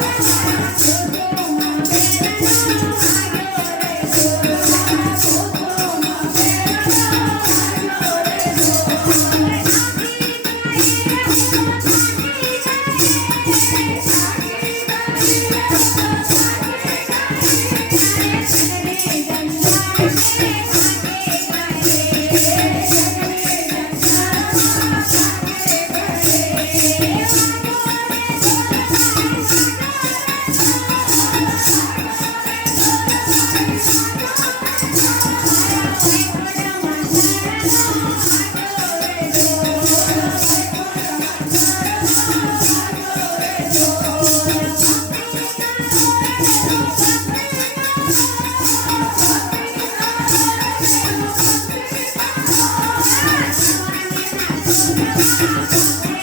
Yes. ¡Gracias es